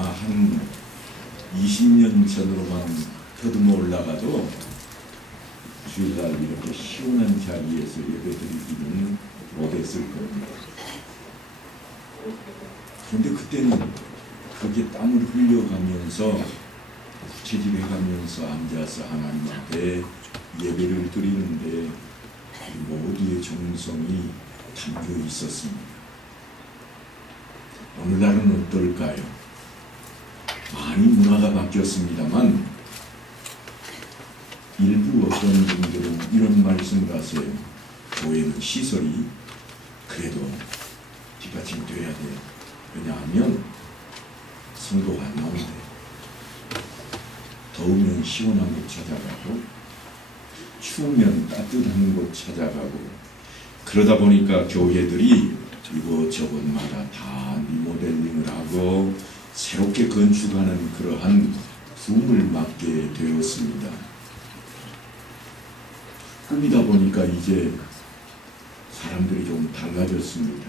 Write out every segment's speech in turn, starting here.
아마 한 20년 전으로만 더듬어 올라가도 주일날 이렇게 시원한 자리에서 예배드리기는 못했을 겁니다. 그런데 그때는 그렇게 땀을 흘려가면서 구체질해가면서 앉아서 하나님 앞에 예배를 드리는데 모두의 정성이 담겨 있었습니다. 오늘날은 어떨까요? 많이 문화가 바뀌었습니다만 일부 어떤 분들은 이런 말씀을 하세요. 교회는 시설이 그래도 뒷받침돼야 돼. 왜냐하면 성도가 안 나오는데 더우면 시원한 곳 찾아가고 추우면 따뜻한 곳 찾아가고 그러다 보니까 교회들이 이곳저곳마다 다 리모델링을 하고 새롭게 건축하는 그러한 붐을 맞게 되었습니다. 꾸미다 보니까 이제 사람들이 좀 달라졌습니다.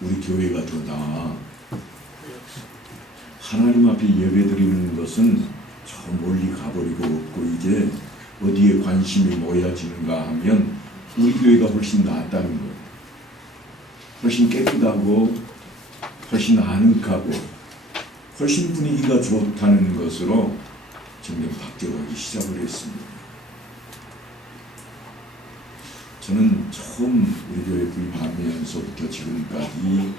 우리 교회가 더 나아. 하나님 앞에 예배드리는 것은 저 멀리 가버리고 없고 이제 어디에 관심이 모여지는가 하면 우리 교회가 훨씬 낫다는 거예요. 훨씬 깨끗하고 훨씬 아늑하고 훨씬 분위기가 좋다는 것으로 점점 바뀌어가기 시작을 했습니다. 저는 처음 우리 교회 구입하면서부터 지금까지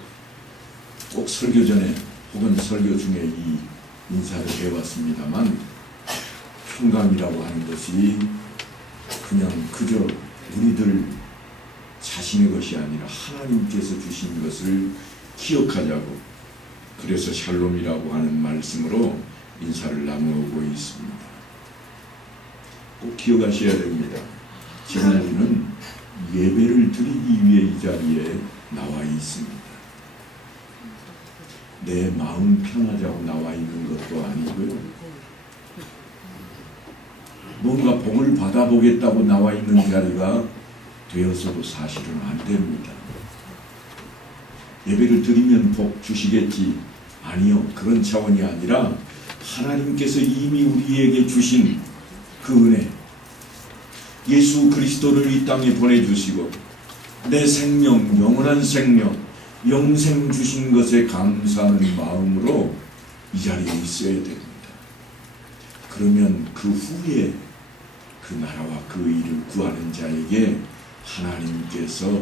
꼭 설교 전에 혹은 설교 중에 이 인사를 해왔습니다만 평강이라고 하는 것이 그냥 그저 우리들 자신의 것이 아니라 하나님께서 주신 것을 기억하자고 그래서 샬롬이라고 하는 말씀으로 인사를 나누고 있습니다. 꼭 기억하셔야 됩니다. 지금 우리는 예배를 드리기 위해 이 자리에 나와 있습니다. 내 마음 편하자고 나와 있는 것도 아니고요. 뭔가 복을 받아보겠다고 나와 있는 자리가 되어서도 사실은 안 됩니다. 예배를 드리면 복 주시겠지. 아니요. 그런 차원이 아니라 하나님께서 이미 우리에게 주신 그 은혜 예수 그리스도를 이 땅에 보내주시고 내 생명, 영원한 생명, 영생 주신 것에 감사하는 마음으로 이 자리에 있어야 됩니다. 그러면 그 후에 그 나라와 그 일을 구하는 자에게 하나님께서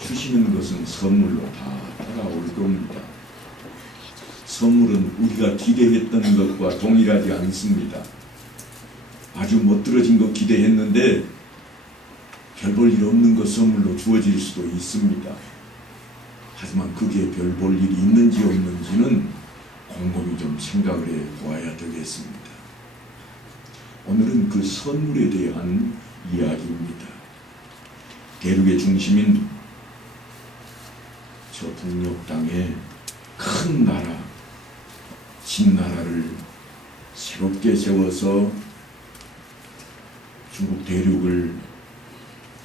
주시는 것은 선물로 다 따라올 겁니다. 선물은 우리가 기대했던 것과 동일하지 않습니다. 아주 멋들어진 것 기대했는데 별 볼 일 없는 것 선물로 주어질 수도 있습니다. 하지만 그게 별 볼 일이 있는지 없는지는 곰곰이 좀 생각을 해 보아야 되겠습니다. 오늘은 그 선물에 대한 이야기입니다. 대륙의 중심인 저 북녘 땅에 큰 나라, 진나라를 새롭게 세워서 중국 대륙을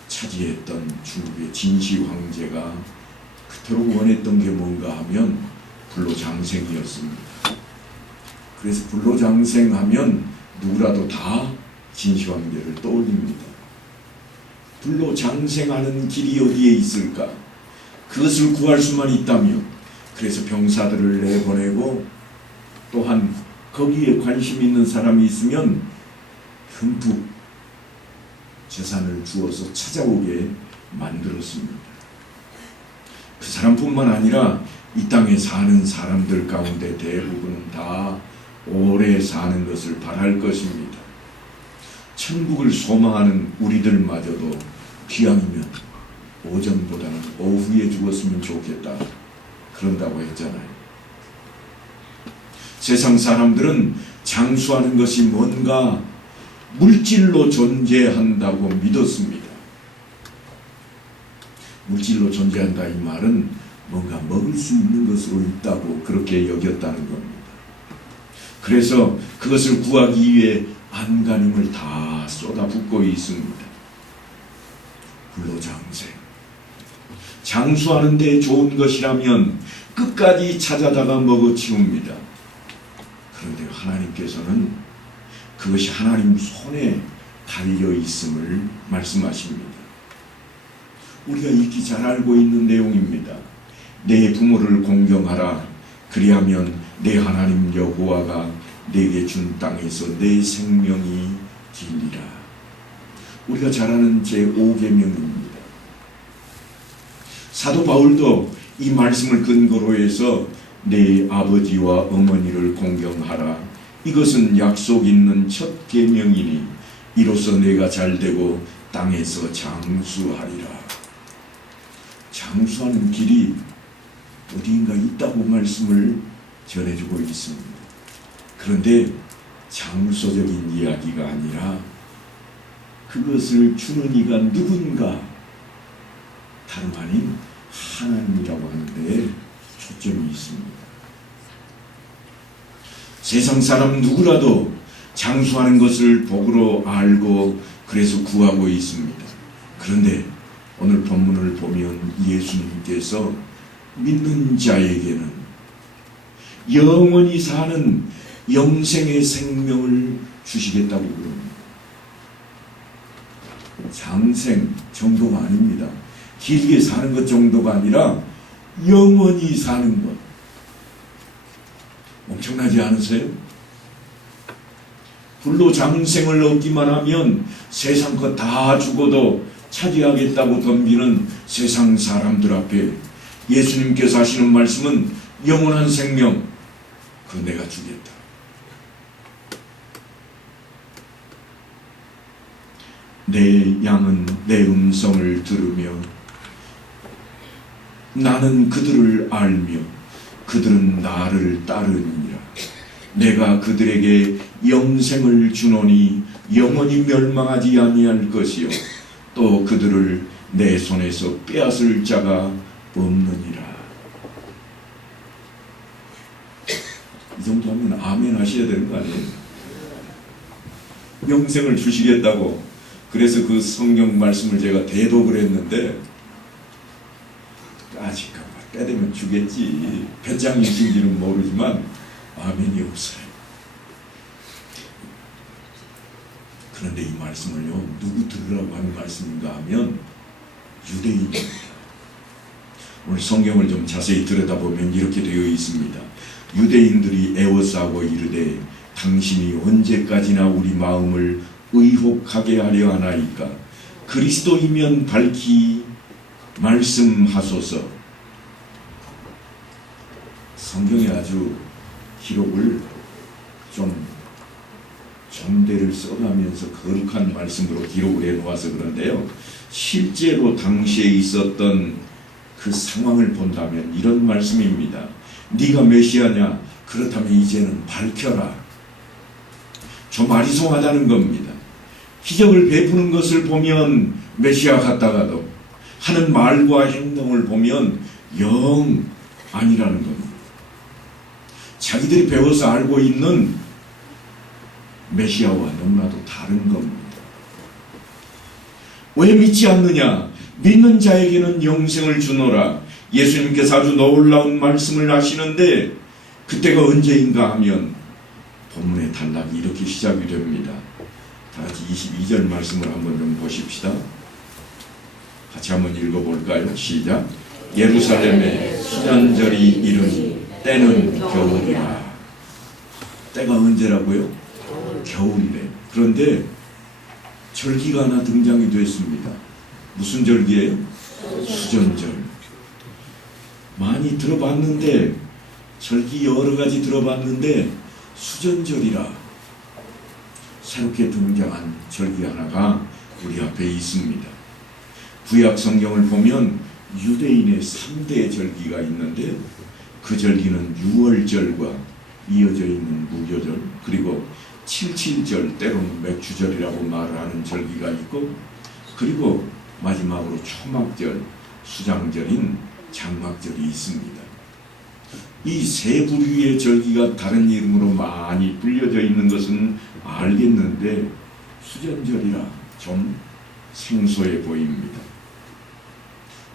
차지했던 중국의 진시 황제가 그토록 원했던 게 뭔가 하면 불로장생이었습니다. 그래서 불로장생하면 누구라도 다 진시 황제를 떠올립니다. 불로장생하는 길이 어디에 있을까? 그것을 구할 수만 있다면 그래서 병사들을 내보내고 또한 거기에 관심 있는 사람이 있으면 흠뻑 재산을 주어서 찾아오게 만들었습니다. 그 사람뿐만 아니라 이 땅에 사는 사람들 가운데 대부분은 다 오래 사는 것을 바랄 것입니다. 천국을 소망하는 우리들마저도 기왕이면 오전보다는 오후에 죽었으면 좋겠다 그런다고 했잖아요. 세상 사람들은 장수하는 것이 뭔가 물질로 존재한다고 믿었습니다. 물질로 존재한다 이 말은 뭔가 먹을 수 있는 것으로 있다고 그렇게 여겼다는 겁니다. 그래서 그것을 구하기 위해 안간힘을 다 쏟아붓고 있습니다. 불로장생. 장수하는 데 좋은 것이라면 끝까지 찾아다가 먹어치웁니다. 그런데 하나님께서는 그것이 하나님 손에 달려 있음을 말씀하십니다. 우리가 익히 잘 알고 있는 내용입니다. 내 부모를 공경하라. 그리하면 내 하나님 여호와가 내게 준 땅에서 내 생명이 길리라. 우리가 잘 아는 제5계명입니다. 사도 바울도 이 말씀을 근거로 해서 내 아버지와 어머니를 공경하라. 이것은 약속 있는 첫 계명이니 이로써 내가 잘되고 땅에서 장수하리라. 장수하는 길이 어디인가 있다고 말씀을 전해주고 있습니다. 그런데 장소적인 이야기가 아니라 그것을 주는 이가 누군가, 다름 아닌 하나님이라고 하는데 초점이 있습니다. 세상 사람 누구라도 장수하는 것을 복으로 알고 그래서 구하고 있습니다. 그런데 오늘 본문을 보면 예수님께서 믿는 자에게는 영원히 사는 영생의 생명을 주시겠다고 그럽니다. 장생 정도가 아닙니다. 길게 사는 것 정도가 아니라 영원히 사는 것. 엄청나지 않으세요? 불로 장생을 얻기만 하면 세상 것 다 죽어도 차지하겠다고 덤비는 세상 사람들 앞에 예수님께서 하시는 말씀은 영원한 생명, 그거 내가 주겠다. 내 양은 내 음성을 들으며 나는 그들을 알며 그들은 나를 따르니라. 내가 그들에게 영생을 주노니 영원히 멸망하지 아니할 것이요 또 그들을 내 손에서 빼앗을 자가 없느니라. 이 정도 하면 아멘 하셔야 되는 거 아니에요? 영생을 주시겠다고. 그래서 그 성경 말씀을 제가 대독을 했는데 아직까지 때 되면 주겠지. 배짱이 있는지는 모르지만 아멘이 없어요. 그런데 이 말씀을요, 누구 들으라고 하는 말씀인가 하면 유대인입니다. 오늘 성경을 좀 자세히 들여다보면 이렇게 되어 있습니다. 유대인들이 애워싸고 이르되 당신이 언제까지나 우리 마음을 의혹하게 하려 하나이까? 그리스도이면 밝히 말씀하소서. 성경에 아주 기록을 좀 점대를 써가면서 거룩한 말씀으로 기록을 해놓아서 그런데요, 실제로 당시에 있었던 그 상황을 본다면 이런 말씀입니다. 네가 메시아냐? 그렇다면 이제는 밝혀라. 좀 아리송하다는 겁니다. 기적을 베푸는 것을 보면 메시아 같다가도 하는 말과 행동을 보면 영 아니라는 겁니다. 자기들이 배워서 알고 있는 메시아와 너무나도 다른 겁니다. 왜 믿지 않느냐? 믿는 자에게는 영생을 주노라. 예수님께서 아주 놀라운 말씀을 하시는데 그때가 언제인가 하면 본문의 단락이 이렇게 시작이 됩니다. 다같이 22절 말씀을 한번 좀 보십시다. 같이 한번 읽어볼까요? 시작. 예루살렘에 수잔절이 이르니 때는 겨울이라. 때가 언제라고요? 겨울이래. 그런데 절기가 하나 등장이 됐습니다. 무슨 절기예요? 수전절. 많이 들어봤는데, 절기 여러 가지 들어봤는데 수전절이라 새롭게 등장한 절기 하나가 우리 앞에 있습니다. 구약 성경을 보면 유대인의 3대 절기가 있는데 그 절기는 유월절과 이어져 있는 무교절, 그리고 77절, 때로는 맥주절이라고 말하는 절기가 있고, 그리고 마지막으로 초막절, 수장절인 장막절이 있습니다. 이 세 부류의 절기가 다른 이름으로 많이 불려져 있는 것은 알겠는데 수전절이라 좀 생소해 보입니다.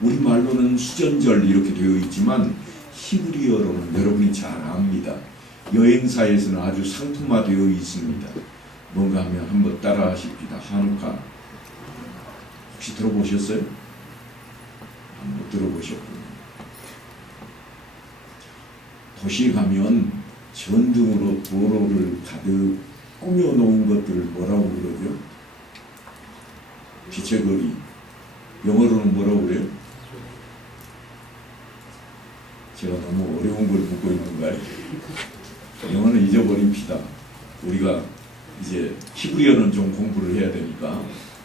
우리말로는 수전절 이렇게 되어 있지만 히브리어로는 여러분이 잘 압니다. 여행사에서는 아주 상품화되어 있습니다. 뭔가 하면 한번 따라 하십니다. 한우카. 혹시 들어보셨어요? 못 들어보셨군요. 도시에 가면 전등으로 도로를 가득 꾸며놓은 것들을 뭐라고 그러죠? 빛의 거리. 영어로는 뭐라고 그래요? 제가 너무 어려운 걸 묻고 있는가요? 영어는 잊어버립시다. 우리가 이제 히브리어는 좀 공부를 해야 되니까.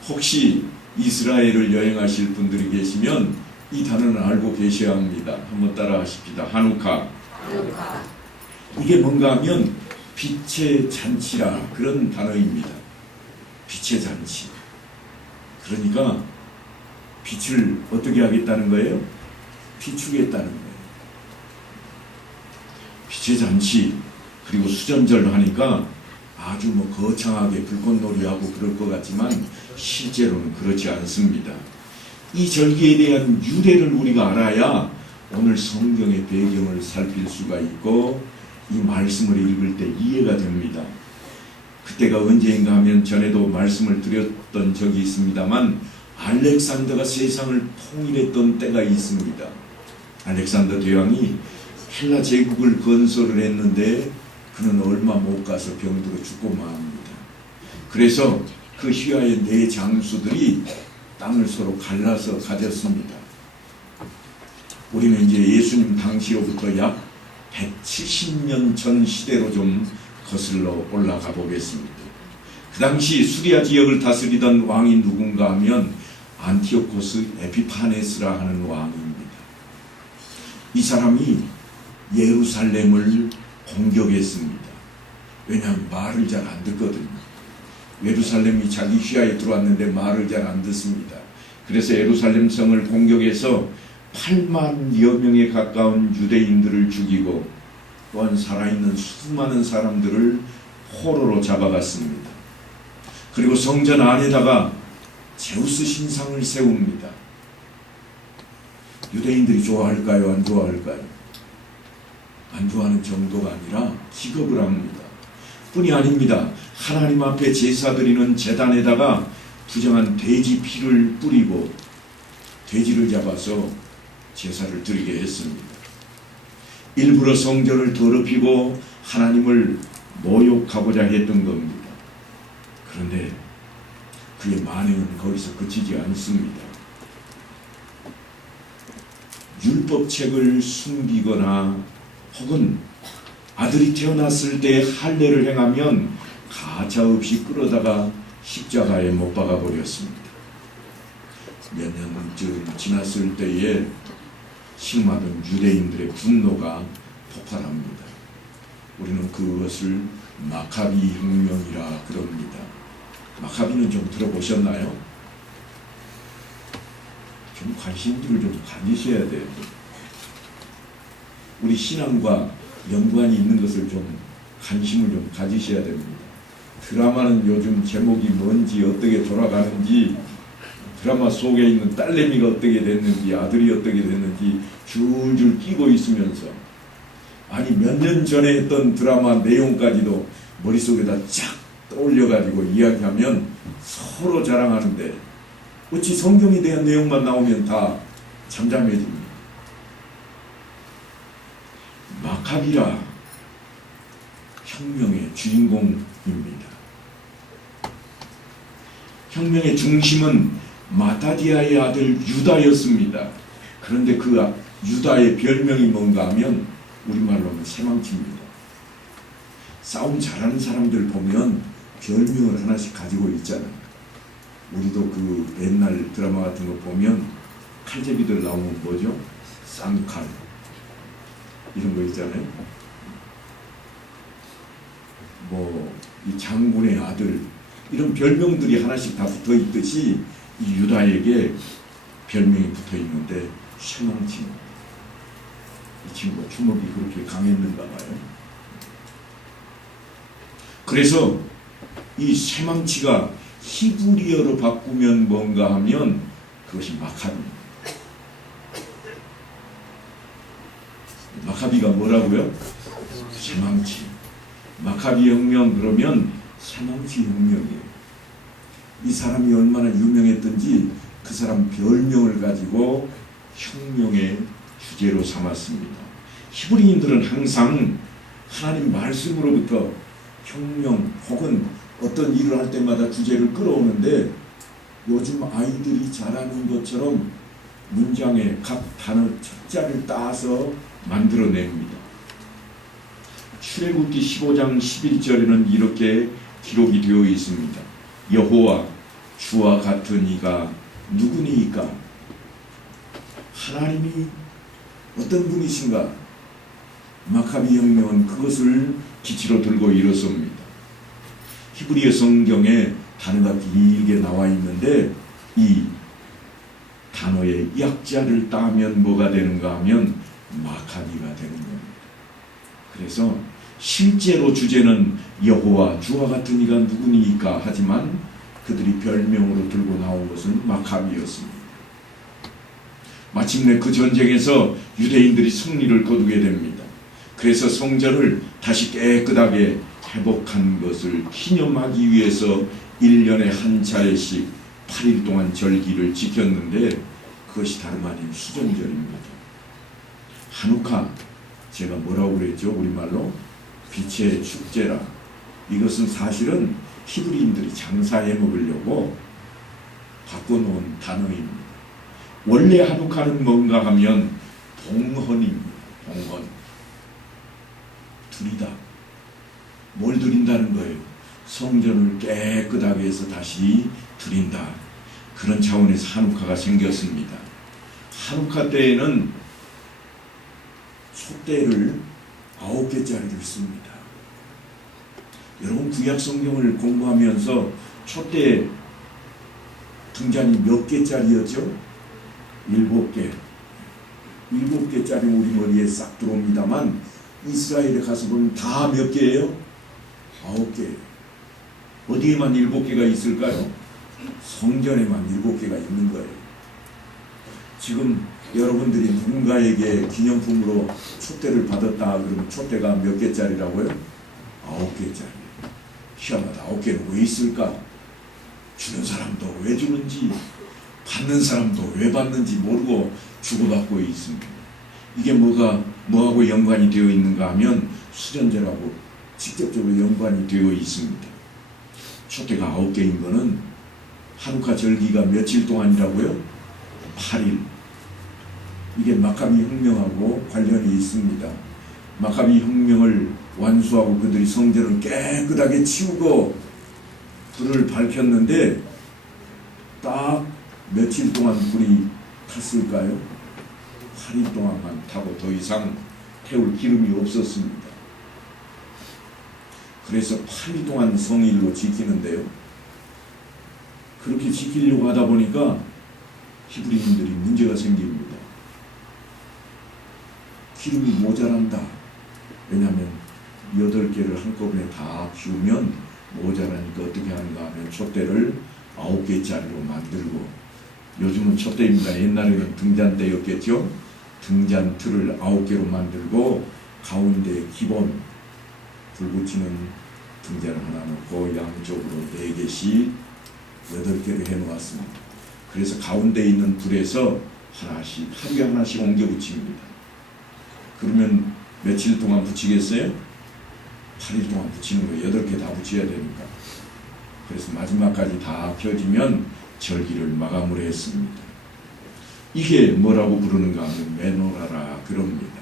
혹시 이스라엘을 여행하실 분들이 계시면 이 단어는 알고 계셔야 합니다. 한번 따라 하십시다. 하누카. 이게 뭔가 하면 빛의 잔치라 그런 단어입니다. 빛의 잔치. 그러니까 빛을 어떻게 하겠다는 거예요? 비추겠다는 거예요. 빛의 잔치. 그리고 수전절로 하니까 아주 뭐 거창하게 불꽃놀이하고 그럴 것 같지만 실제로는 그렇지 않습니다. 이 절기에 대한 유래를 우리가 알아야 오늘 성경의 배경을 살필 수가 있고 이 말씀을 읽을 때 이해가 됩니다. 그때가 언제인가 하면 전에도 말씀을 드렸던 적이 있습니다만 알렉산더가 세상을 통일했던 때가 있습니다. 알렉산더 대왕이 헬라 제국을 건설을 했는데 그는 얼마 못 가서 병들어 죽고 맙니다. 그래서 그 휘하의 네 장수들이 땅을 서로 갈라서 가졌습니다. 우리는 이제 예수님 당시로부터 약 170년 전 시대로 좀 거슬러 올라가 보겠습니다. 그 당시 수리아 지역을 다스리던 왕이 누군가 하면 안티오코스 에피파네스라 하는 왕입니다. 이 사람이 예루살렘을 공격했습니다. 왜냐하면 말을 잘 안 듣거든요. 예루살렘이 자기 휘하에 들어왔는데 말을 잘 안 듣습니다. 그래서 예루살렘 성을 공격해서 8만여 명에 가까운 유대인들을 죽이고 또한 살아있는 수많은 사람들을 포로로 잡아갔습니다. 그리고 성전 안에다가 제우스 신상을 세웁니다. 유대인들이 좋아할까요? 안 좋아할까요? 안 좋아하는 정도가 아니라 기겁을 합니다. 뿐이 아닙니다. 하나님 앞에 제사 드리는 제단에다가 부정한 돼지 피를 뿌리고 돼지를 잡아서 제사를 드리게 했습니다. 일부러 성전을 더럽히고 하나님을 모욕하고자 했던 겁니다. 그런데 그의 만행은 거기서 그치지 않습니다. 율법책을 숨기거나 혹은 아들이 태어났을 때 할례를 행하면 가차없이 끌어다가 십자가에 못 박아 버렸습니다. 몇 년쯤 지났을 때에 식마던 유대인들의 분노가 폭발합니다. 우리는 그것을 마카비 혁명이라 그럽니다. 마카비는 좀 들어보셨나요? 좀 관심들을 좀 가지셔야 돼요. 우리 신앙과 연관이 있는 것을 좀 관심을 좀 가지셔야 됩니다. 드라마는 요즘 제목이 뭔지 어떻게 돌아가는지 드라마 속에 있는 딸내미가 어떻게 됐는지 아들이 어떻게 됐는지 줄줄 끼고 있으면서 아니 몇 년 전에 했던 드라마 내용까지도 머릿속에다 쫙 떠올려가지고 이야기하면 서로 자랑하는데 어찌 성경에 대한 내용만 나오면 다 잠잠해집니다. 마카비라 혁명의 주인공입니다. 혁명의 중심은 마타디아의 아들 유다였습니다. 그런데 그 유다의 별명이 뭔가 하면 우리말로 하면 새망치입니다. 싸움 잘하는 사람들 보면 별명을 하나씩 가지고 있잖아요. 우리도 그 옛날 드라마 같은 거 보면 칼제비들 나오면 뭐죠? 쌍칼 이런 거 있잖아요. 뭐 이 장군의 아들 이런 별명들이 하나씩 다 붙어 있듯이 이 유다에게 별명이 붙어 있는데 쇠망치입니다. 이 친구가 주먹이 그렇게 강했는가 봐요. 그래서 이 쇠망치가 히브리어로 바꾸면 뭔가 하면 그것이 마카비입니다. 마카비가 뭐라고요? 쇠망치. 마카비 혁명 그러면 사망시 혁명이에요. 이 사람이 얼마나 유명했던지 그 사람 별명을 가지고 혁명의 주제로 삼았습니다. 히브리인들은 항상 하나님 말씀으로부터 혁명 혹은 어떤 일을 할 때마다 주제를 끌어오는데 요즘 아이들이 잘하는 것처럼 문장에 각 단어 첫 자를 따서 만들어냅니다. 출애굽기 15장 11절에는 이렇게 기록이 되어 있습니다. 여호와 주와 같은 이가 누구니이까? 하나님이 어떤 분이신가? 마카비 혁명은 그것을 기치로 들고 일어섭니다. 히브리어 성경에 단어가 길게 나와 있는데 이 단어의 약자를 따면 뭐가 되는가 하면 마카비가 되는 겁니다. 그래서 실제로 주제는 여호와 주와 같은 이가 누구니까 하지만 그들이 별명으로 들고 나온 것은 마카비였습니다. 마침내 그 전쟁에서 유대인들이 승리를 거두게 됩니다. 그래서 성전을 다시 깨끗하게 회복한 것을 기념하기 위해서 1년에 한 차례씩 8일 동안 절기를 지켰는데 그것이 다름 아닌 수전절입니다. 하누카, 제가 뭐라고 그랬죠? 우리말로 빛의 축제라. 이것은 사실은 히브리인들이 장사해 먹으려고 바꿔놓은 단어입니다. 원래 하누카는 뭔가 하면 봉헌입니다. 봉헌. 드리다. 뭘 드린다는 거예요? 성전을 깨끗하게 해서 다시 드린다. 그런 차원에서 하누카가 생겼습니다. 하누카 때에는 촛대를 9개짜리를 씁니다. 여러분 구약 성경을 공부하면서 촛대 등잔이 몇 개짜리였죠? 7개. 7개짜리 우리 머리에 싹 들어옵니다만 이스라엘에 가서 보면 다 몇 개예요? 9개. 어디에만 7개가 있을까요? 성전에만 7개가 있는 거예요. 지금 여러분들이 누군가에게 기념품으로 촛대를 받았다 그러면 촛대가 몇 개짜리라고요? 9개짜리. 희한하다. 9개는 왜 있을까? 주는 사람도 왜 주는지, 받는 사람도 왜 받는지 모르고 주고받고 있습니다. 이게 뭐하고 연관이 되어 있는가 하면 수전제라고 직접적으로 연관이 되어 있습니다. 촛대가 9개인 거는 하누카 절기가 며칠 동안이라고요? 8일. 이게 마카비 혁명하고 관련이 있습니다. 마카비 혁명을 완수하고 그들이 성전을 깨끗하게 치우고 불을 밝혔는데 딱 며칠 동안 불이 탔을까요? 8일 동안만 타고 더 이상 태울 기름이 없었습니다. 그래서 8일 동안 성일로 지키는데요. 그렇게 지키려고 하다 보니까 히브리인들이 문제가 생깁니다. 기름이 모자란다. 왜냐하면 8개를 한꺼번에 다 피우면 모자라니까 어떻게 하는가 하면 촛대를 9개짜리로 만들고, 요즘은 촛대입니다. 옛날에는 등잔대였겠죠. 등잔 틀을 9개로 만들고 가운데 기본 불 붙이는 등잔을 하나 놓고 양쪽으로 4개씩 8개를 해놓았습니다. 그래서 가운데 있는 불에서 하나씩 하루에 하나씩 옮겨 붙입니다. 그러면 며칠 동안 붙이겠어요? 8일 동안 붙이는 거 8개 다 붙여야 되니까. 그래서 마지막까지 다 펴지면 절기를 마감을 했습니다. 이게 뭐라고 부르는가 하면 메노라라 그럽니다.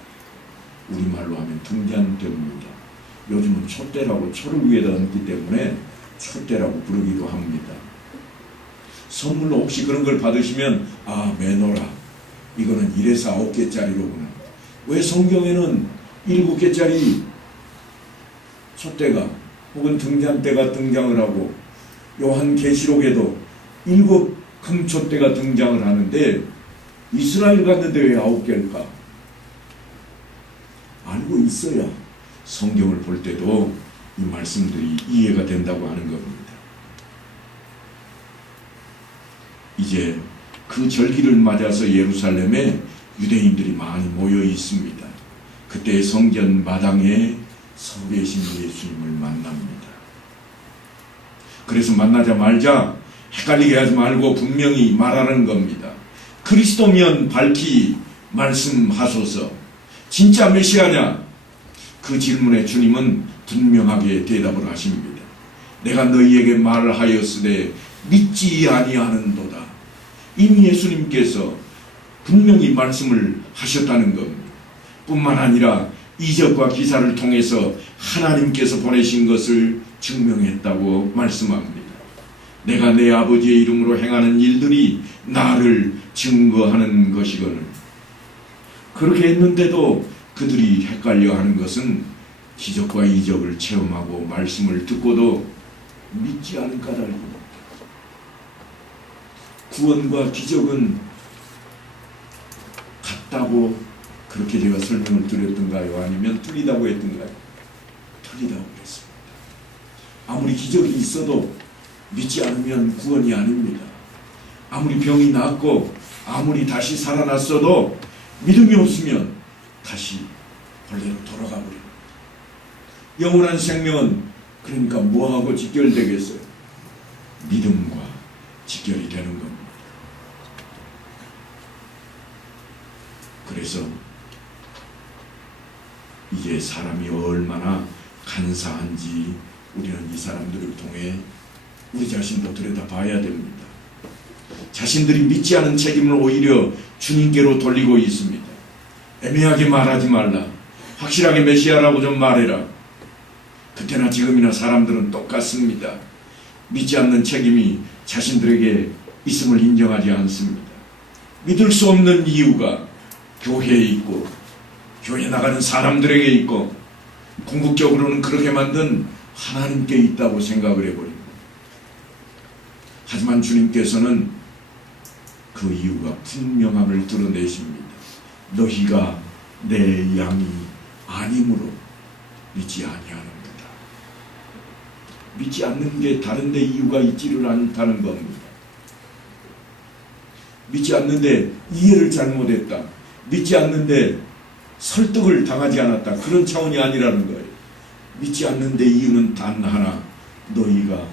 우리말로 하면 등잔대입니다. 요즘은 촛대라고 초를 위에다 얹기 때문에 촛대라고 부르기도 합니다. 선물로 혹시 그런 걸 받으시면 메노라, 이거는 1에서 9개짜리로구나. 왜 성경에는 7개짜리 촛대가 혹은 등잔대가 등장을 하고 요한계시록에도 7 금촛대가 등장을 하는데 이스라엘 갔는데 왜 9개일까? 알고 있어야 성경을 볼 때도 이 말씀들이 이해가 된다고 하는 겁니다. 이제 그 절기를 맞아서 예루살렘에 유대인들이 많이 모여 있습니다. 그때 성전 마당에 서 계신 예수님을 만납니다. 그래서 만나자마자 헷갈리게 하지 말고 분명히 말하는 겁니다. 그리스도면 밝히 말씀하소서. 진짜 메시아냐? 그 질문에 주님은 분명하게 대답을 하십니다. 내가 너희에게 말하였으되 믿지 아니하는도다. 이미 예수님께서 분명히 말씀을 하셨다는 겁니다. 뿐만 아니라 이적과 기사를 통해서 하나님께서 보내신 것을 증명했다고 말씀합니다. 내가 내 아버지의 이름으로 행하는 일들이 나를 증거하는 것이거늘. 그렇게 했는데도 그들이 헷갈려하는 것은 기적과 이적을 체험하고 말씀을 듣고도 믿지 않은 까닭입니다. 구원과 기적은 같다고 그렇게 제가 설명을 드렸던가요? 아니면 틀리다고 했던가요? 틀리다고 했습니다. 아무리 기적이 있어도 믿지 않으면 구원이 아닙니다. 아무리 병이 낫고 아무리 다시 살아났어도 믿음이 없으면 다시 본래로 돌아가 버립니다. 영원한 생명은 그러니까 뭐하고 직결되겠어요? 믿음과 직결이 되는 겁니다. 그래서 이제 사람이 얼마나 간사한지 우리는 이 사람들을 통해 우리 자신도 들여다봐야 됩니다. 자신들이 믿지 않은 책임을 오히려 주님께로 돌리고 있습니다. 애매하게 말하지 말라. 확실하게 메시아라고 좀 말해라. 그때나 지금이나 사람들은 똑같습니다. 믿지 않는 책임이 자신들에게 있음을 인정하지 않습니다. 믿을 수 없는 이유가 교회에 있고 교회에 나가는 사람들에게 있고 궁극적으로는 그렇게 만든 하나님께 있다고 생각을 해버립니다. 하지만 주님께서는 그 이유가 분명함을 드러내십니다. 너희가 내 양이 아님으로 믿지 아니하는도다. 믿지 않는 게 다른 데 이유가 있지를 않다는 겁니다. 믿지 않는데 이해를 잘못했다. 믿지 않는데 설득을 당하지 않았다. 그런 차원이 아니라는 거예요. 믿지 않는데 이유는 단 하나. 너희가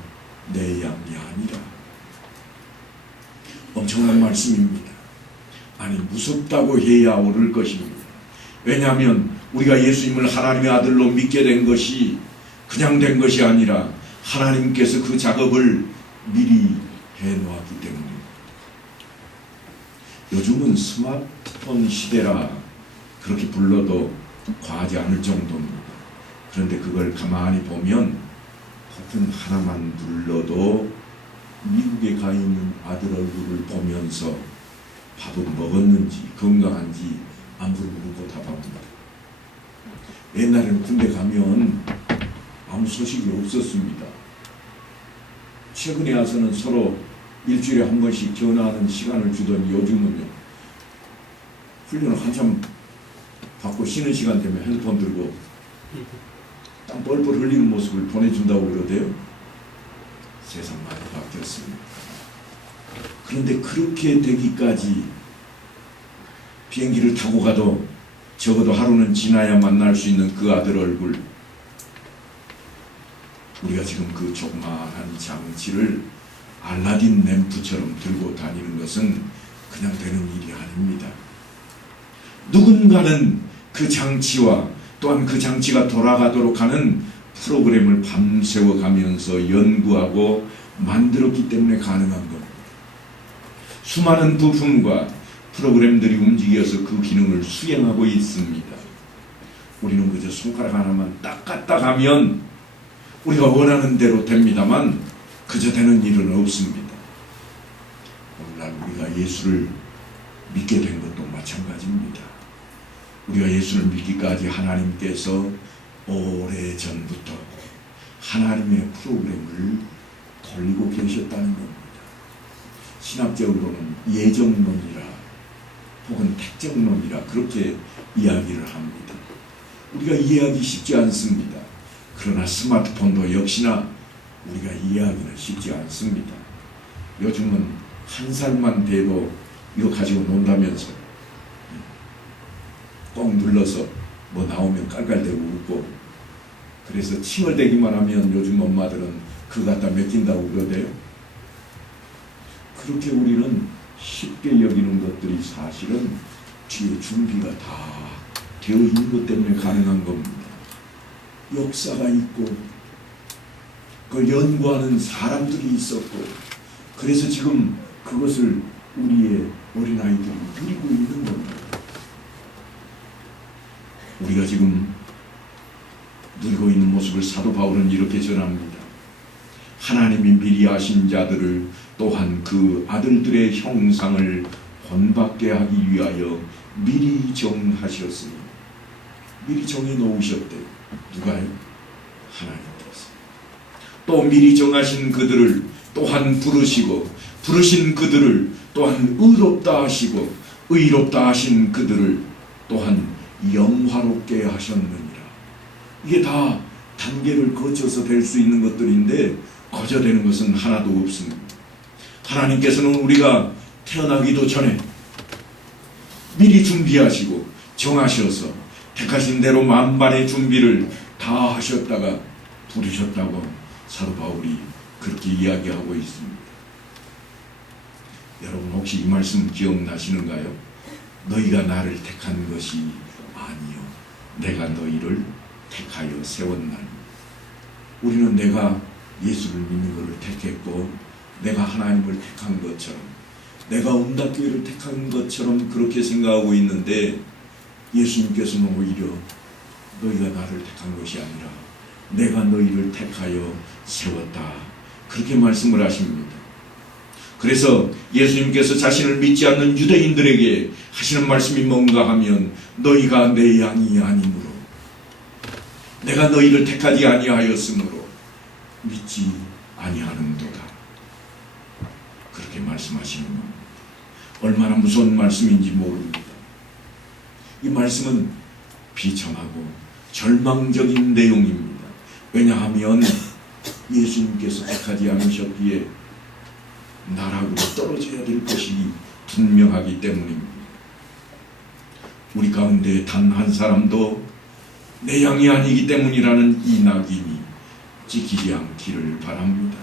내 양이 아니라. 엄청난 말씀입니다. 아니 무섭다고 해야 옳을 것입니다. 왜냐하면 우리가 예수님을 하나님의 아들로 믿게 된 것이 그냥 된 것이 아니라 하나님께서 그 작업을 미리 해놓았기 때문입니다. 요즘은 스마트폰 시대라 그렇게 불러도 과하지 않을 정도입니다. 그런데 그걸 가만히 보면 버튼 하나만 눌러도 미국에 가 있는 아들 얼굴을 보면서 밥은 먹었는지 건강한지 안부를 묻고 답합니다. 옛날에는 군대 가면 아무 소식이 없었습니다. 최근에 와서는 서로 일주일에 한 번씩 전화하는 시간을 주더니 요즘은요, 훈련을 한참 받고 쉬는 시간 되면 핸드폰 들고 땀 뻘뻘 흘리는 모습을 보내준다고 그러대요. 세상 많이 바뀌었습니다. 그런데 그렇게 되기까지 비행기를 타고 가도 적어도 하루는 지나야 만날 수 있는 그 아들 얼굴, 우리가 지금 그 조그마한 장치를 알라딘 램프처럼 들고 다니는 것은 그냥 되는 일이 아닙니다. 누군가는 그 장치와 또한 그 장치가 돌아가도록 하는 프로그램을 밤새워 가면서 연구하고 만들었기 때문에 가능한 겁니다. 수많은 부품과 프로그램들이 움직여서 그 기능을 수행하고 있습니다. 우리는 그저 손가락 하나만 딱 갖다 가면 우리가 원하는 대로 됩니다만 그저 되는 일은 없습니다. 오늘날 우리가 예수를 믿게 된 것도 마찬가지입니다. 우리가 예수를 믿기까지 하나님께서 오래전부터 하나님의 프로그램을 돌리고 계셨다는 겁니다. 신학적으로는 예정론이라 혹은 택정론이라 그렇게 이야기를 합니다. 우리가 이해하기 쉽지 않습니다. 그러나 스마트폰도 역시나 우리가 이해하기는 쉽지 않습니다. 요즘은 한 살만 돼도 이거 가지고 논다면서 꼭 눌러서 뭐 나오면 깔깔대고 웃고 그래서 칭얼대기만 하면 요즘 엄마들은 그거 갖다 맡긴다고 그러대요. 그렇게 우리는 쉽게 여기는 것들이 사실은 뒤에 준비가 다 되어 있는 것 때문에 가능한 겁니다. 역사가 있고 그걸 연구하는 사람들이 있었고, 그래서 지금 그것을 우리의 어린아이들이 누리고 있는 겁니다. 우리가 지금 누리고 있는 모습을 사도 바울은 이렇게 전합니다. 하나님이 미리 아신 자들을 또한 그 아들들의 형상을 본받게 하기 위하여 미리 정하셨으니. 미리 정해 놓으셨대요. 누가요? 하나님께서. 또 미리 정하신 그들을 또한 부르시고, 부르신 그들을 또한 의롭다 하시고, 의롭다 하신 그들을 또한 영화롭게 하셨느니라. 이게 다 단계를 거쳐서 될 수 있는 것들인데 거저되는 것은 하나도 없습니다. 하나님께서는 우리가 태어나기도 전에 미리 준비하시고 정하셔서 택하신 대로 만반의 준비를 다 하셨다가 부르셨다고 사도 바울이 그렇게 이야기하고 있습니다. 여러분 혹시 이 말씀 기억나시는가요? 너희가 나를 택한 것이 아니요 내가 너희를 택하여 세웠나니. 우리는 내가 예수를 믿는 것을 택했고, 내가 하나님을 택한 것처럼, 내가 온다교회를 택한 것처럼 그렇게 생각하고 있는데, 예수님께서는 오히려 너희가 나를 택한 것이 아니라 내가 너희를 택하여 세웠다, 그렇게 말씀을 하십니다. 그래서 예수님께서 자신을 믿지 않는 유대인들에게 하시는 말씀이 뭔가 하면, 너희가 내 양이 아니므로, 내가 너희를 택하지 아니하였으므로 믿지 아니하는도다, 그렇게 말씀하시는 겁니다. 얼마나 무서운 말씀인지 모릅니다. 이 말씀은 비참하고 절망적인 내용입니다. 왜냐하면 예수님께서 택하지 않으셨기에 나락으로 떨어져야 될 것이 분명하기 때문입니다. 우리 가운데 단 한 사람도 내 양이 아니기 때문이라는 이 낙인이 지키지 않기를 바랍니다.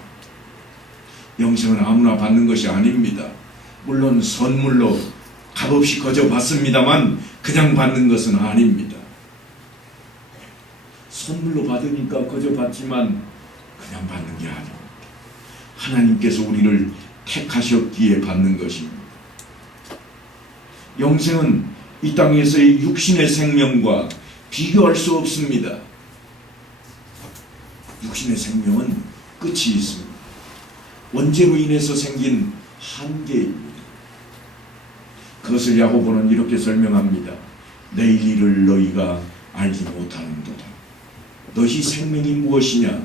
영생은 아무나 받는 것이 아닙니다. 물론 선물로 값없이 거저 받습니다만 그냥 받는 것은 아닙니다. 선물로 받으니까 거저 받지만 그냥 받는 게 아닙니다. 하나님께서 우리를 택하셨기에 받는 것입니다. 영생은 이 땅에서의 육신의 생명과 비교할 수 없습니다. 육신의 생명은 끝이 있습니다. 원죄로 인해서 생긴 한계입니다. 그것을 야고보는 이렇게 설명합니다. 내일 일을 너희가 알지 못하는도다. 너희 생명이 무엇이냐?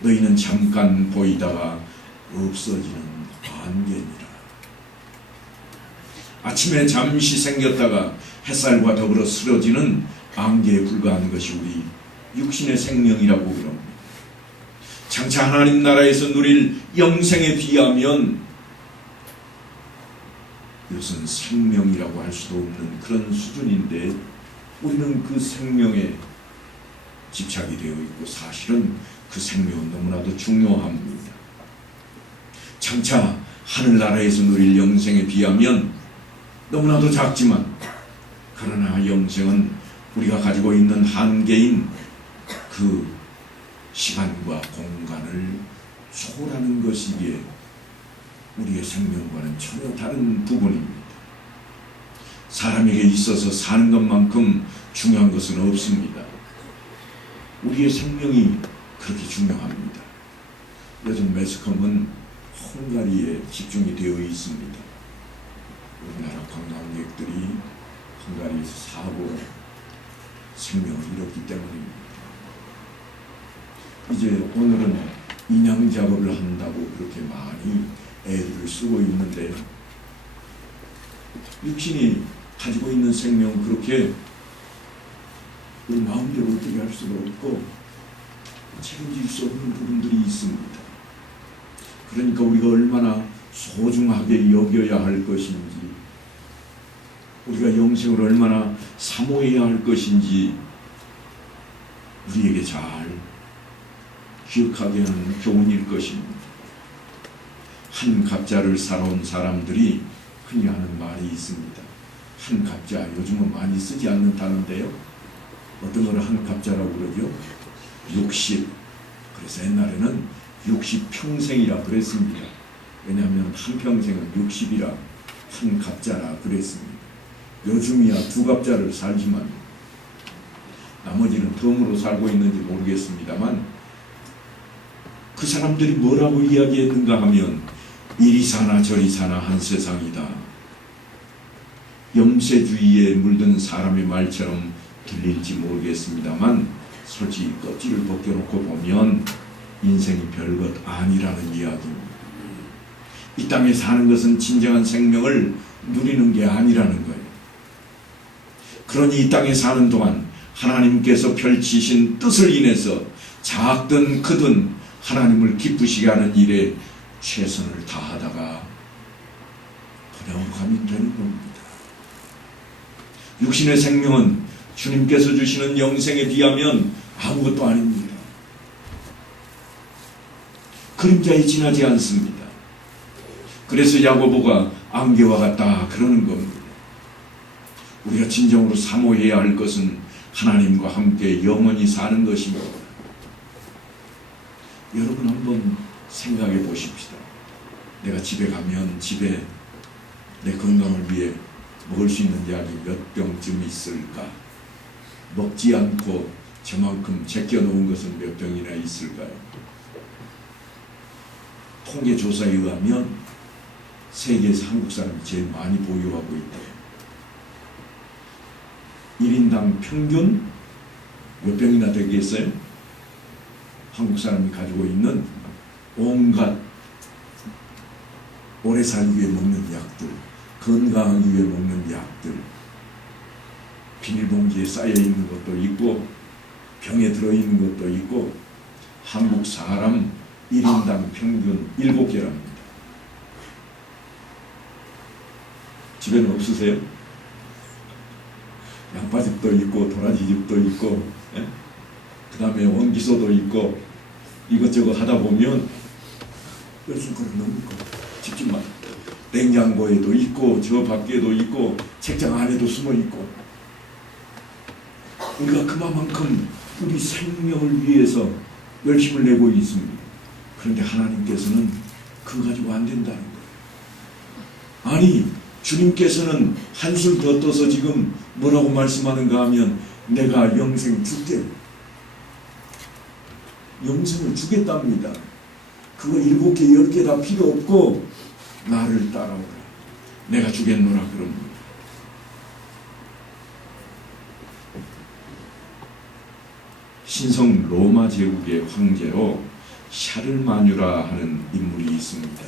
너희는 잠깐 보이다가 없어지는 안개니라. 아침에 잠시 생겼다가 햇살과 더불어 쓰러지는 안개에 불과한 것이 우리 육신의 생명이라고 그럽니다. 장차 하나님 나라에서 누릴 영생에 비하면 이것은 생명이라고 할 수도 없는 그런 수준인데, 우리는 그 생명에 집착이 되어 있고 사실은 그 생명은 너무나도 중요합니다. 장차 하늘나라에서 누릴 영생에 비하면 너무나도 작지만, 그러나 영생은 우리가 가지고 있는 한계인 그 시간과 공간을 초월하는 것이기에 우리의 생명과는 전혀 다른 부분입니다. 사람에게 있어서 사는 것만큼 중요한 것은 없습니다. 우리의 생명이 그렇게 중요합니다. 요즘 매스컴은 헝가리에 집중이 되어 있습니다. 우리나라 관광객들이 헝가리에서 사고 생명을 잃었기 때문입니다. 이제 오늘은 인양 작업을 한다고 그렇게 많이 애들을 쓰고 있는데, 육신이 가지고 있는 생명은 그렇게 우리 마음대로 어떻게 할 수가 없고 책임질 수 없는 부분들이 있습니다. 그러니까 우리가 얼마나 소중하게 여겨야 할 것인지, 우리가 영생을 얼마나 사모해야 할 것인지 우리에게 잘 기억하게 하는 교훈일 것입니다. 한 갑자를 살아온 사람들이 흔히 하는 말이 있습니다. 한 갑자, 요즘은 많이 쓰지 않는다는데요. 어떤 걸 한 갑자라고 그러죠? 60. 그래서 옛날에는 60평생이라 그랬습니다. 왜냐하면 한 평생은 60이라 한 갑자라 그랬습니다. 요즘이야 두 갑자를 살지만 나머지는 덤으로 살고 있는지 모르겠습니다만, 그 사람들이 뭐라고 이야기했는가 하면 이리 사나 저리 사나 한 세상이다. 염세주의에 물든 사람의 말처럼 들릴지 모르겠습니다만 솔직히 껍질을 벗겨놓고 보면 인생이 별것 아니라는 이야기입니다. 이 땅에 사는 것은 진정한 생명을 누리는 게 아니라는 거예요. 그러니 이 땅에 사는 동안 하나님께서 펼치신 뜻을 인해서 작든 크든 하나님을 기쁘시게 하는 일에 최선을 다하다가 번영하면 되는 겁니다. 육신의 생명은 주님께서 주시는 영생에 비하면 아무것도 아닙니다. 그림자에 지나지 않습니다. 그래서 야고보가 안개와 같다 그러는 겁니다. 우리가 진정으로 사모해야 할 것은 하나님과 함께 영원히 사는 것입니다. 여러분 한번 생각해 보십시다. 내가 집에 가면 집에 내 건강을 위해 먹을 수 있는 약이 몇 병쯤 있을까? 먹지 않고 저만큼 제껴놓은 것은 몇 병이나 있을까요? 통계조사에 의하면 세계에서 한국 사람이 제일 많이 보유하고 있대요. 1인당 평균 몇 병이나 되겠어요? 한국 사람이 가지고 있는 온갖 오래 살기 위해 먹는 약들, 건강하기 위해 먹는 약들, 비닐봉지에 쌓여있는 것도 있고 병에 들어있는 것도 있고, 한국 사람 1인당 평균 7개랍니다. 집에는 없으세요? 양파즙도 있고 도라지즙도 있고, 그 다음에 원기소도 있고, 이것저것 하다 보면 몇 손가락 넘을 거. 집집만 냉장고에도 있고 저 밖에도 있고 책장 안에도 숨어 있고, 우리가 그만큼 우리 생명을 위해서 열심을 내고 있습니다. 그런데 하나님께서는 그거 가지고 안 된다는 거예요. 아니, 주님께서는 한술 더 떠서 지금 뭐라고 말씀하는가 하면 내가 영생 줄게. 영생을 주겠답니다. 그거 7개, 10개 다 필요 없고 나를 따라오라. 내가 주겠노라 그럽니다. 신성 로마 제국의 황제로 샤를마뉴라 하는 인물이 있습니다.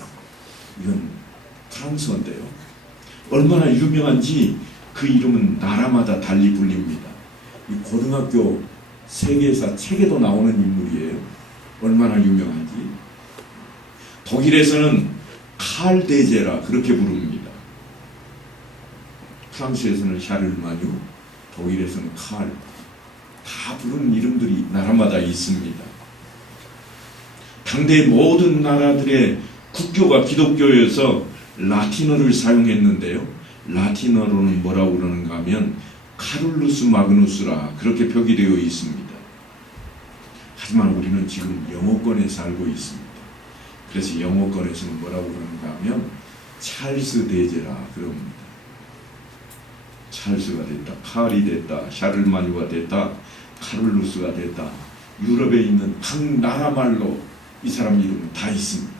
이건 프랑스어인데요. 얼마나 유명한지 그 이름은 나라마다 달리 불립니다. 이 고등학교 세계사 책에도 나오는 인물이에요. 얼마나 유명한지. 독일에서는 칼 대제라 그렇게 부릅니다. 프랑스에서는 샤를마뉴, 독일에서는 칼. 다 부르는 이름들이 나라마다 있습니다. 당대 모든 나라들의 국교가 기독교여서 라틴어를 사용했는데요. 라틴어로는 뭐라고 그러는가 하면 카룰루스 마그누스라 그렇게 표기되어 있습니다. 하지만 우리는 지금 영어권에 살고 있습니다. 그래서 영어권에서는 뭐라고 그러는가 하면 찰스 대제라 그럽니다. 찰스가 됐다, 칼이 됐다, 샤를마뉴가 됐다, 카룰루스가 됐다. 유럽에 있는 각 나라 말로 이 사람 이름은 다 있습니다.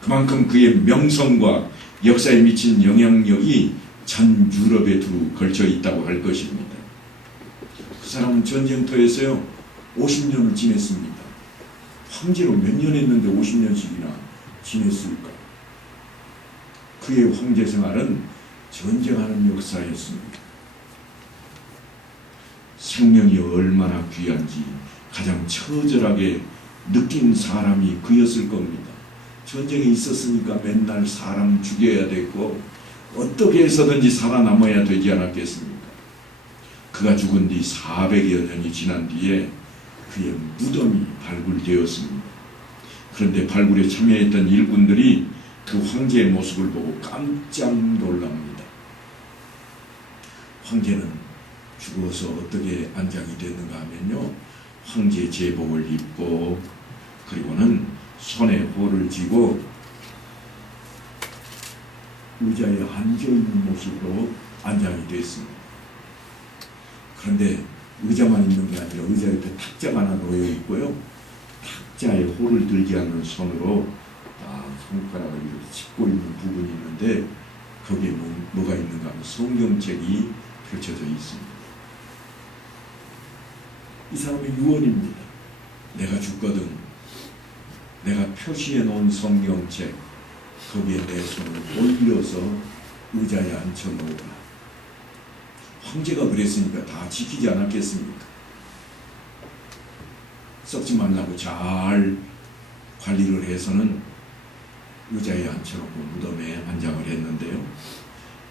그만큼 그의 명성과 역사에 미친 영향력이 전 유럽에 두루 걸쳐 있다고 할 것입니다. 그 사람은 전쟁터에서요 50년을 지냈습니다. 황제로 몇 년 했는데 50년씩이나 지냈을까? 그의 황제 생활은 전쟁하는 역사였습니다. 생명이 얼마나 귀한지 가장 처절하게 느낀 사람이 그였을 겁니다. 전쟁이 있었으니까 맨날 사람 죽여야 됐고 어떻게 해서든지 살아남아야 되지 않았겠습니까? 그가 죽은 뒤 400여 년이 지난 뒤에 그의 무덤이 발굴되었습니다. 그런데 발굴에 참여했던 일꾼들이 그 황제의 모습을 보고 깜짝 놀랍니다. 황제는 죽어서 어떻게 안장이 됐는가 하면요, 황제의 제복을 입고 그리고는 손에 호를 쥐고 의자에 앉아있는 모습으로 안장이 됐습니다. 그런데 의자만 있는 게 아니라 의자 옆에 탁자가 하나 놓여 있고요, 탁자에 호를 들지 않는 손으로 딱 손가락을 이렇게 짚고 있는 부분이 있는데 거기에 뭐가 있는가 하면 성경책이 펼쳐져 있습니다. 이 사람의 유언입니다. 내가 죽거든 내가 표시해 놓은 성경책 거기에 내 손을 올려서 의자에 앉혀놓으라. 황제가 그랬으니까 다 지키지 않았겠습니까? 썩지 말라고 잘 관리를 해서는 의자에 앉혀놓고 무덤에 안장을 했는데요,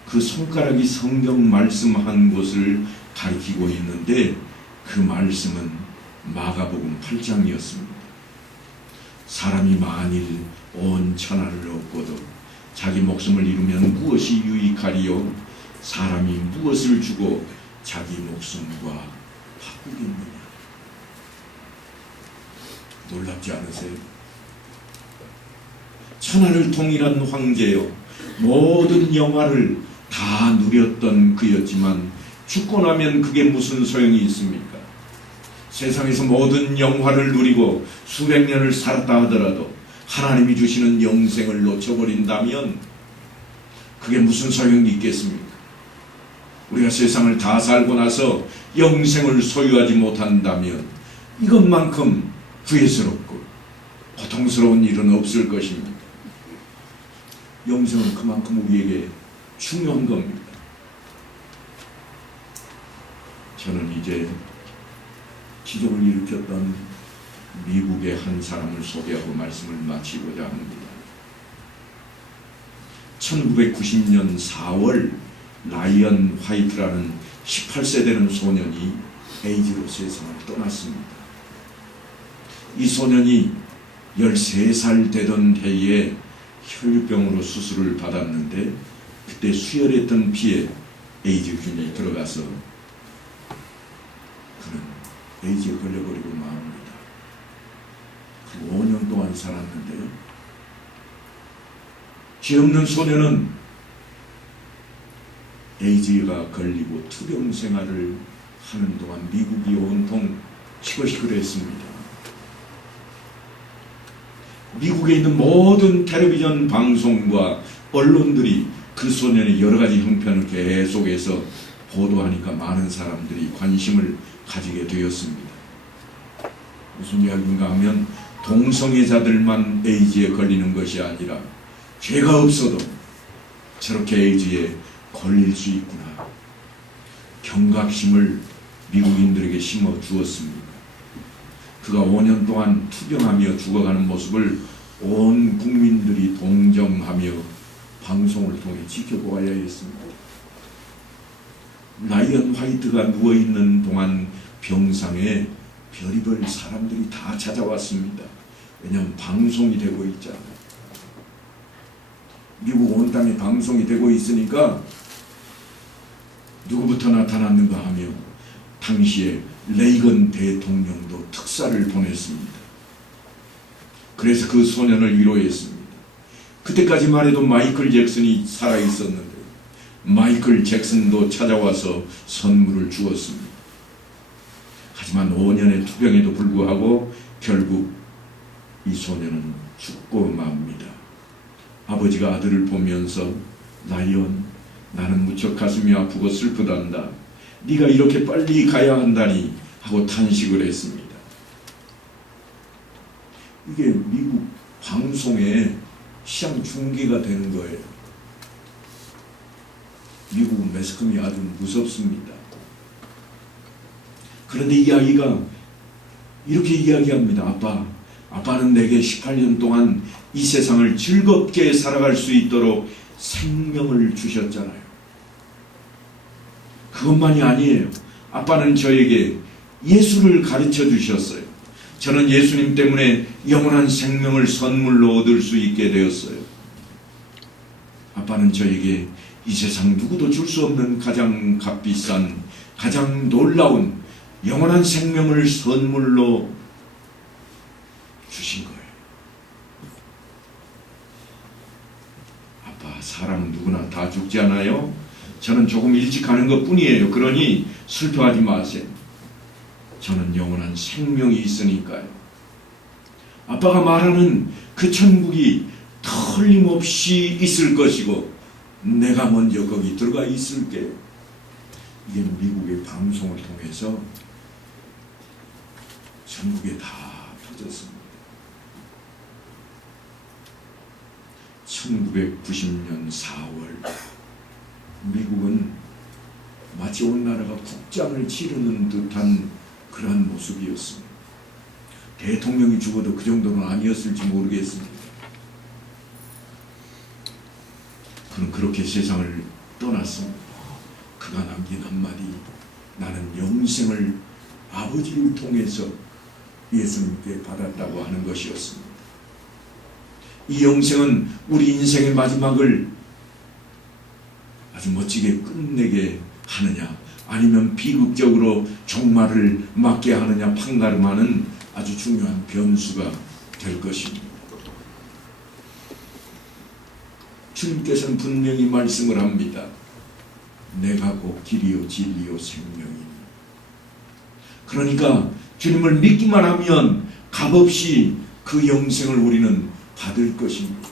그 손가락이 성경 말씀한 곳을 가리키고 있는데 그 말씀은 마가복음 8장이었습니다. 사람이 만일 온 천하를 얻고도 자기 목숨을 잃으면 무엇이 유익하리요? 사람이 무엇을 주고 자기 목숨과 바꾸겠느냐? 놀랍지 않으세요? 천하를 통일한 황제요, 모든 영화를 다 누렸던 그였지만 죽고 나면 그게 무슨 소용이 있습니까? 세상에서 모든 영화를 누리고 수백 년을 살았다 하더라도 하나님이 주시는 영생을 놓쳐버린다면 그게 무슨 소용이 있겠습니까? 우리가 세상을 다 살고 나서 영생을 소유하지 못한다면 이것만큼 후회스럽고 고통스러운 일은 없을 것입니다. 영생은 그만큼 우리에게 중요한 겁니다. 저는 이제 기적을 일으켰던 미국의 한 사람을 소개하고 말씀을 마치고자 합니다. 1990년 4월 라이언 화이트라는 18세 되는 소년이 에이즈로 세상을 떠났습니다. 이 소년이 13살 되던 해에 혈류병으로 수술을 받았는데 그때 수혈했던 피에 에이즈균이 들어가서 그는 에이즈에 걸려버리고 맙니다. 그리고 5년 동안 살았는데요, 죄 없는 소년은 에이즈가 걸리고 투병 생활을 하는 동안 미국이 온통 시끌시끌했습니다. 미국에 있는 모든 텔레비전 방송과 언론들이 그 소년의 여러 가지 형편을 계속해서 보도하니까 많은 사람들이 관심을 가지게 되었습니다. 무슨 이야기인가 하면 동성애자들만 에이즈에 걸리는 것이 아니라 죄가 없어도 저렇게 에이즈에 걸릴 수 있구나. 경각심을 미국인들에게 심어 주었습니다. 그가 5년 동안 투병하며 죽어가는 모습을 온 국민들이 동정하며 방송을 통해 지켜보아야 했습니다. 라이언 화이트가 누워있는 동안 병상에 별의별 사람들이 다 찾아왔습니다. 왜냐하면 방송이 되고 있잖아요. 미국 온 땅에 방송이 되고 있으니까 누구부터 나타났는가 하며 당시에 레이건 대통령도 특사를 보냈습니다. 그래서 그 소년을 위로했습니다. 그때까지만 해도 마이클 잭슨이 살아있었는데 마이클 잭슨도 찾아와서 선물을 주었습니다. 하지만 5년의 투병에도 불구하고 결국 이 소년은 죽고 맙니다. 아버지가 아들을 보면서 라이언, 나는 무척 가슴이 아프고 슬프단다. 네가 이렇게 빨리 가야 한다니 하고 탄식을 했습니다. 이게 미국 방송에 시향 중계가 되는 거예요. 미국 매스컴이 아주 무섭습니다. 그런데 이 아이가 이렇게 이야기합니다. 아빠는 내게 18년 동안 이 세상을 즐겁게 살아갈 수 있도록 생명을 주셨잖아요. 그것만이 아니에요. 아빠는 저에게 예수를 가르쳐 주셨어요. 저는 예수님 때문에 영원한 생명을 선물로 얻을 수 있게 되었어요. 아빠는 저에게 이 세상 누구도 줄 수 없는 가장 값비싼, 가장 놀라운 영원한 생명을 선물로 주신 거예요. 아빠, 사람은 누구나 다 죽지 않아요? 저는 조금 일찍 가는 것 뿐이에요. 그러니 슬퍼하지 마세요. 저는 영원한 생명이 있으니까요. 아빠가 말하는 그 천국이 틀림없이 있을 것이고 내가 먼저 거기 들어가 있을게요. 이게 미국의 방송을 통해서 전국에 다 퍼졌습니다. 1990년 4월 미국은 마치 온 나라가 국장을 치르는 듯한 그러한 모습이었습니다. 대통령이 죽어도 그 정도는 아니었을지 모르겠습니다. 그는 그렇게 세상을 떠났습니다. 그가 남긴 한마디, 나는 영생을 아버지를 통해서 예수님께 받았다고 하는 것이었습니다. 이 영생은 우리 인생의 마지막을 아주 멋지게 끝내게 하느냐, 아니면 비극적으로 종말을 맞게 하느냐 판가름하는 아주 중요한 변수가 될 것입니다. 주님께서는 분명히 말씀을 합니다. 내가 곧 길이요 진리요 생명이니. 그러니까 주님을 믿기만 하면 값없이 그 영생을 우리는 받을 것입니다.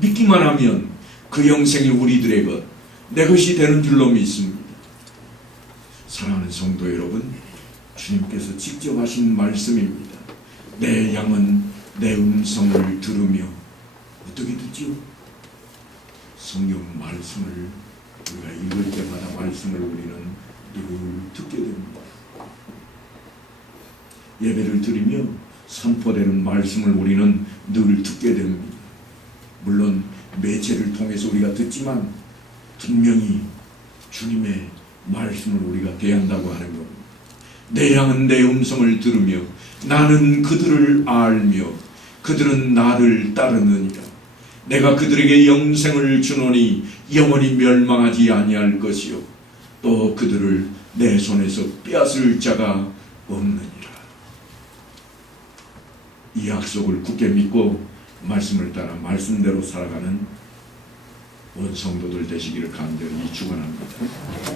믿기만 하면 그 영생이 우리들의 것, 내 것이 되는 줄로 믿습니다. 사랑하는 성도 여러분, 주님께서 직접 하신 말씀입니다. 내 양은 내 음성을 들으며, 어떻게 듣지요? 성경 말씀을 우리가 읽을 때마다 말씀을 우리는 늘 듣게 됩니다. 예배를 드리며 선포되는 말씀을 우리는 늘 듣게 됩니다. 물론 매체를 통해서 우리가 듣지만 분명히 주님의 말씀을 우리가 대한다고 하는 겁니다. 내 양은 내 음성을 들으며 나는 그들을 알며 그들은 나를 따르느니라. 내가 그들에게 영생을 주노니 영원히 멸망하지 아니할 것이요 또 그들을 내 손에서 빼앗을 자가 없느니라. 이 약속을 굳게 믿고 말씀을 따라 말씀대로 살아가는 온 성도들 되시기를 간절히 축원합니다.